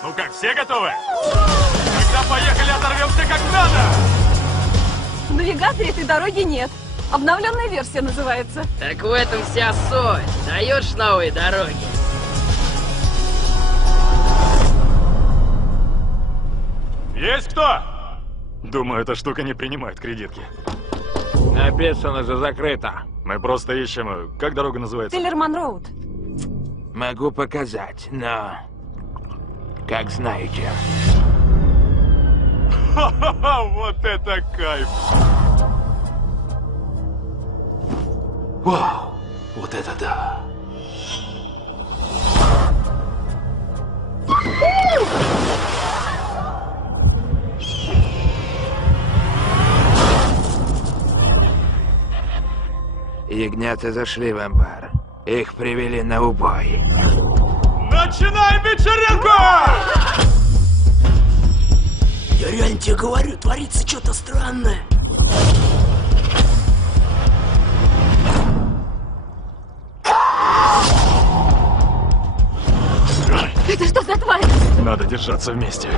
Ну как, все готовы? Тогда поехали, оторвемся как надо! В навигаторе этой дороги нет. Обновленная версия называется. Так в этом вся суть. Даешь новые дороги. Есть кто? Думаю, эта штука не принимает кредитки. Написано же закрыто. Мы просто ищем... Как дорога называется? Тиллерман Роуд. Могу показать, но... Как знаете. Ха-ха-ха, вот это кайф! Вау, вот это да. Ягнята зашли в амбар. Их привели на убой. Начинаем вечеринку! Я реально тебе говорю, творится что-то странное. Это что за тварь? Надо держаться вместе.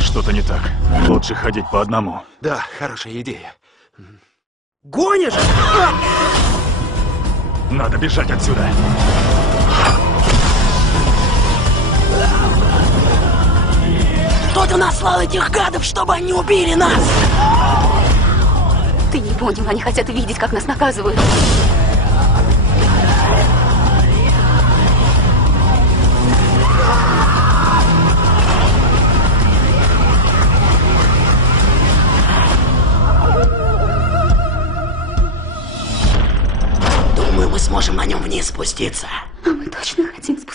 Что-то не так. Лучше ходить по одному. Да, хорошая идея. Гонишь? Надо бежать отсюда. Кто-то наслал этих гадов, чтобы они убили нас! Ты не понял, они хотят видеть, как нас наказывают. Думаю, мы сможем на нем вниз спуститься. А мы точно хотим спуститься.